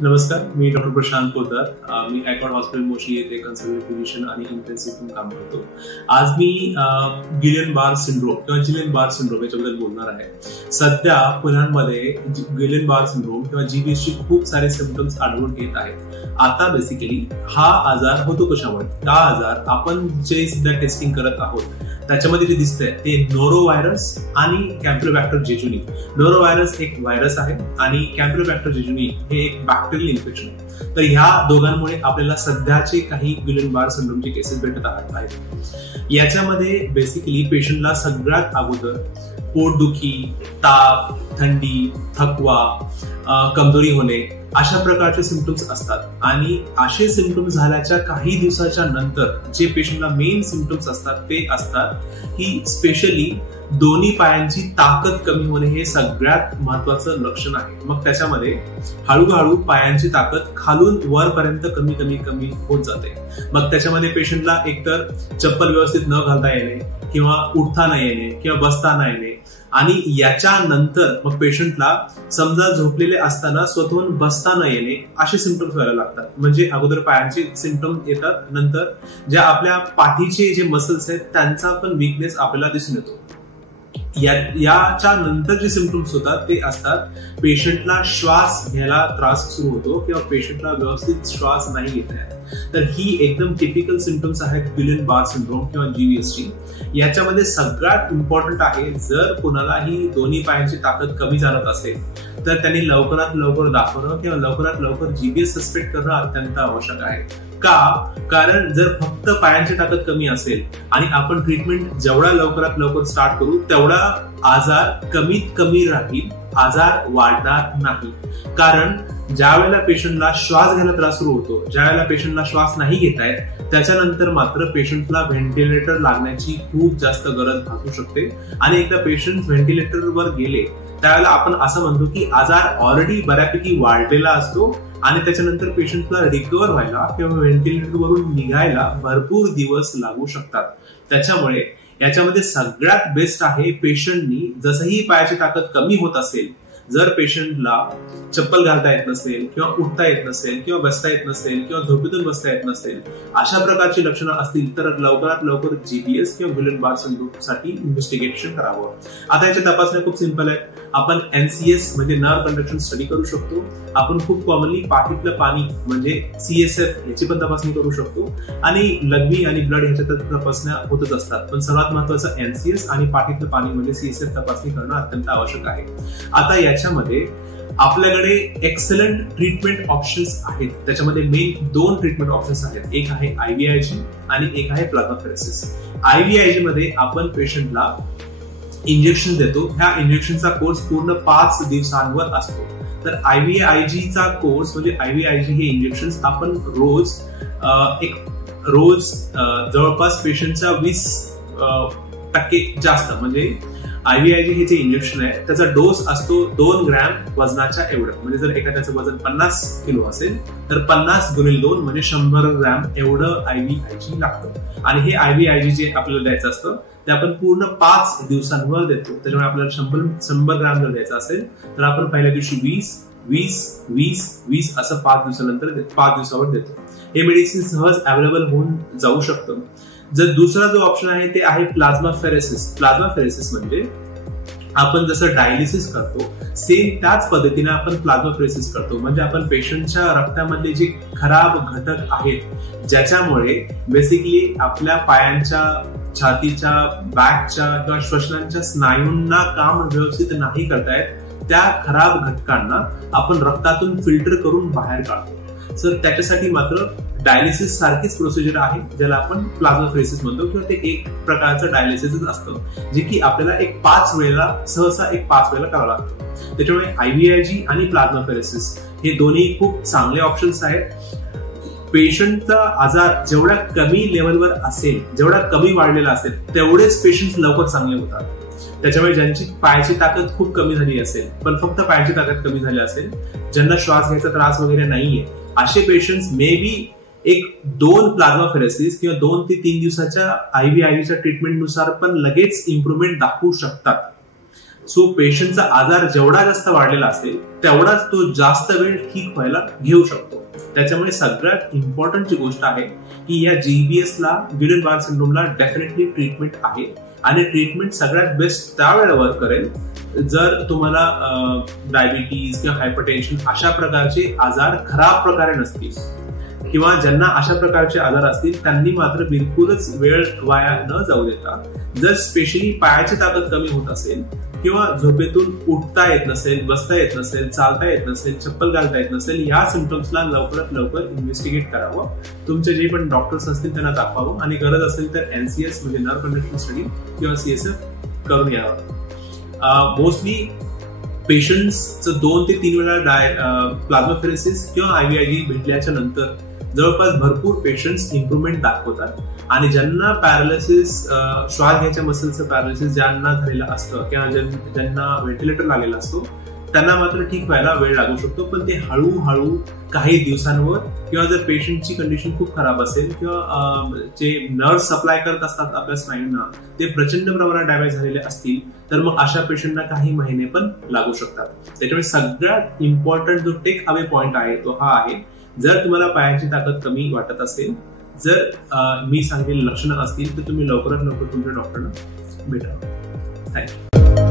नमस्कार, मी डॉक्टर प्रशांत पोदार. मी icon hospital Moshi येथे consultant physician आणि इंटेन्सिव्ह काम करतो. आज मी गिलेन-बार सिंड्रोम किंवा जिलेन-बार सिंड्रोम याच्याबद्दल बोलणार आहे. सध्या पुण्यामध्ये गिलेन-बार सिंड्रोम किंवा जीबीएसचे खूप सारे सिम्पटम्स आढळून येत आहेत. आता बेसिकली हा आजार होतो कशामुळे? हा आजार आपण जे सध्या टेस्टिंग करत आहोत त्याच्यामध्ये जे दिसतंय ते नोरोव्हायरस आणि कॅम्पिलोबॅक्टर जेजुनी. नोरोव्हायरस एक व्हायरस आहे आणि कॅम्पिलोबॅक्टर जेजुनी हे एक बॅक्टेरियल इन्फेक्शन आहे. तर ह्या दोघांमुळे आपल्याला सध्याचे काही गिलेन-बार सिंड्रोमचे केसेस भेटत आहेत. याच्यामध्ये बेसिकली पेशंटला सगळ्यात अगोदर पोटदुखी, ताप, थंडी, थकवा, कमजोरी होणे अशा प्रकारचे सिम्पटम्स असतात. आणि असे सिम्पटम्स झाल्याच्या काही दिवसाच्या नंतर जे पेशंटला मेन सिम्पटम्स असतात ते असतात की स्पेशली दोन्ही पायांची ताकद कमी होणे हे सगळ्यात महत्वाचं लक्षण आहे. मग त्याच्यामध्ये हळूहळू पायांची ताकद खालून वरपर्यंत कमी कमी कमी होत जाते. मग त्याच्यामध्ये पेशंटला एकतर चप्पल व्यवस्थित न घालता येणे किंवा उठता न येणे किंवा बसता न येणे आणि याच्यानंतर मग पेशंटला समजा झोपलेले असताना स्वतःहून बसता न येणे असे सिम्पटम्स व्हायला लागतात. म्हणजे अगोदर पायांचे सिम्पटम येतात, नंतर ज्या आपल्या पाठीचे जे मसल्स आहेत त्यांचा पण वीकनेस आपल्याला दिसून येतो. याच्या नंतर जे सिम्पटम्स होतात ते असतात पेशंटला श्वास घ्यायला त्रास सुरू होतो किंवा पेशंटला व्यवस्थित श्वास नाही घेता येत. तर ही एकदम टिपिकल सिम्पटम्स आहेत गिलेन-बार सिंड्रोम किंवा जीबीएसची. याच्यामध्ये सगळ्यात इम्पॉर्टंट आहे, जर कुणालाही दोन्ही पायांची ताकद कमी जाणवत असेल तर त्यांनी लवकरात लवकर दाखवणं किंवा लवकरात लवकर जीबीएस सस्पेक्ट करणं अत्यंत आवश्यक आहे. का? कारण जर फक्त पायांची ताकद कमी असेल आणि आपण ट्रीटमेंट जेवढा लवकरात लवकर स्टार्ट करू तेवढा आजार कमीत कमी राहील, आजार वाढणार नाही. कारण ज्या वेळेला पेशंटला श्वास घ्यायला त्रास सुरू होतो, ज्या वेळेला पेशंटला श्वास नाही घेता येत त्याच्यानंतर मात्र पेशंटला व्हेंटिलेटर लागण्याची खूप जास्त गरज भासू शकते. आणि एकदा पेशंट व्हेंटिलेटरवर गेले त्यावेळेला आपण असं म्हणतो की आजार ऑलरेडी बऱ्यापैकी वाढलेला असतो आणि त्याच्यानंतर पेशंटला रिकव्हर व्हायला किंवा व्हेंटिलेटरवरून निघायला भरपूर दिवस लागू शकतात. त्याच्यामुळे याच्यामध्ये सगळ्यात बेस्ट आहे पेशंटनी जसंही पायाची ताकद कमी होत असेल, जर पेशंटला चप्पल घालता येत नसेल किंवा उठता येत नसेल किंवा बसता येत नसेल किंवा झोपेतून बसता येत नसेल अशा प्रकारची लक्षणं असतील तर लवकरात लवकर जीबीएस किंवा गिलेन-बार सिंड्रोम साठी इन्व्हेस्टिगेशन करावं. आता याच्या तपासण्या खूप सिंपल आहेत. आपण एनसीएस म्हणजे नर्व कंडक्शन स्टडी करू शकतो. आपण खूप कॉमनली पाठीतलं पाणी म्हणजे सीएसएफ याची पण तपासणी करू शकतो आणि लघवी आणि ब्लड ह्याच्या तपासण्या होतच असतात. पण सर्वात महत्वाचं एनसीएस आणि पाठीतलं पाणी म्हणजे सीएसएफ तपासणी करणं अत्यंत आवश्यक आहे. आता याच्यामध्ये आपल्याकडे एक्सलंट ट्रीटमेंट ऑप्शन्स आहेत. त्याच्यामध्ये मेन दोन ट्रीटमेंट ऑप्शन्स आहेत. एक आहे आयव्हीआयजी आणि एक आहे प्लाझ्माफेरेसिस. आयव्हीआयजी मध्ये आपण पेशंटला इंजेक्शन देतो. ह्या इंजेक्शनचा कोर्स पूर्ण 5 दिवसांवर असतो. तर आयव्हीआयजीचा कोर्स म्हणजे आयव्हीआयजी हे इंजेक्शन आपण रोज जवळपास पेशंटच्या 20% जास्त म्हणजे आयव्हीआयजी हे जे इंजेक्शन आहे त्याचा डोस असतो 2 ग्रॅम वजनाच्या एवढं. म्हणजे जर एखाद्याचं वजन 50 किलो असेल तर 50 गुणिले 2 म्हणजे 100 ग्रॅम एवढं आयव्हीआयजी लागतं. आणि हे आयव्हीआयजी जे आपल्याला द्यायचं असतं ते आपण पूर्ण 5 दिवसांवर देतो. त्याच्यामुळे आपल्याला 100 ग्रॅम जर द्यायचं असेल तर आपण पहिल्या दिवशी 20 असं 5 दिवसावर देतो. हे मेडिसिन सहज अवेलेबल होऊन जाऊ शकतं. जर दुसरा जो ऑप्शन आहे ते आहे प्लाझ्माफेरेसिस. प्लाझ्माफेरेसिस म्हणजे आपण जसं डायलिसिस करतो सेम त्याच पद्धतीने आपण प्लाझ्माफेरेसिस करतो. म्हणजे आपण पेशंटच्या रक्तामधले जे खराब घटक आहेत ज्याच्यामुळे बेसिकली आपल्या पायांच्या, छातीच्या, बॅकच्या किंवा श्वसनांच्या स्नायूंना काम व्यवस्थित नाही करतायत त्या खराब घटकांना आपण रक्तातून फिल्टर करून बाहेर काढतो. सर त्याच्यासाठी मात्र डायलिसिस सारखीच प्रोसिजर आहे ज्याला आपण प्लाझ्माफेरेसिस म्हणतो किंवा ते एक प्रकारचं डायलिसिस असतं जे की आपल्याला सहसा 5 वेळेला करावं लागतं. त्याच्यामुळे आयव्हीआयजी आणि प्लाझ्माफेरेसिस हे दोन्ही खूप चांगले ऑप्शन्स आहेत. पेशंटचा आजार जेवढ्या कमी लेवलवर असेल, जेवढा कमी वाढलेला असेल तेवढेच पेशंट लवकर चांगले होतात. त्याच्यामुळे ज्यांची पायाची ताकद खूप कमी झाली असेल पण फक्त पायाची ताकद कमी झाली असेल, ज्यांना श्वास घ्यायचा त्रास वगैरे नाहीये असे पेशंट्स मे बी 1-2 प्लाझ्माफेरेसिस किंवा 2 ते 3 दिवसाच्या आयव्हीआयजीच्या ट्रीटमेंटनुसार पण लगेच इम्प्रुव्हमेंट दाखवू शकतात. सो पेशंटचा आजार जेवढा जास्त वाढलेला असेल तेवढाच तो जास्त वेळ ठीक व्हायला घेऊ शकतो. त्याच्यामुळे सगळ्यात इम्पॉर्टंटची गोष्ट आहे की या GBS ला, गिलन बार सिंड्रोमला डेफिनेटली ट्रीटमेंट आहे आणि ट्रीटमेंट सगळ्यात बेस्ट त्यावेळेला वर्क करेल जर तुम्हाला डायबिटीज किंवा हायपरटेन्शन अशा प्रकारचे आजार खराब प्रकारे नसतील, किंवा ज्यांना अशा प्रकारचे आजार असतील त्यांनी मात्र बिलकुलच वेळ वाया न जाऊ देता, जर स्पेशली पायाची ताकद कमी होत असेल किंवा झोपेतून उठता येत नसेल, बसता येत नसेल, चालता येत नसेल, चप्पल घालता येत नसेल, या सिम्पटम्सला लवकरात लवकर इन्व्हेस्टिगेट करावं. तुमचे जे पण डॉक्टर्स असतील त्यांना दाखवावं आणि गरज असेल तर NCS म्हणजे नर्व कंडक्शन स्टडी किंवा CSF करून यावं. मोस्टली पेशंट्सचं 2 ते 3 वेळा प्लाझ्माफेरेसिस किंवा IVIG भेटल्याच्या नंतर जवळपास भरपूर पेशंट्स इम्प्रुव्हमेंट दाखवतात आणि ज्यांना पॅरालिसिस, श्वास घ्यायच्या मसलचं पॅरालिसिस ज्यांना झालेलं असतं किंवा ज्यांना व्हेंटिलेटर लागलेला असतो त्यांना मात्र ठीक व्हायला वेळ लागू शकतो. पण ते हळूहळू काही दिवसांवर, किंवा जर पेशंटची कंडिशन खूप खराब असेल किंवा जे नर्व सप्लाय करत असतात आपल्या स्नायूंना ते प्रचंड प्रमाणात डॅमेज झालेले असतील तर मग अशा पेशंटना काही महिने पण लागू शकतात. त्याच्यामुळे सगळ्यात इम्पॉर्टंट जो टेक अवे पॉइंट आहे तो हा आहे, जर तुम्हाला पायाची ताकद कमी वाटत असेल, जर मी सांगेल लक्षणं असतील तर तुम्ही लवकरात लवकर तुमच्या डॉक्टरना भेटावं. थँक्यू.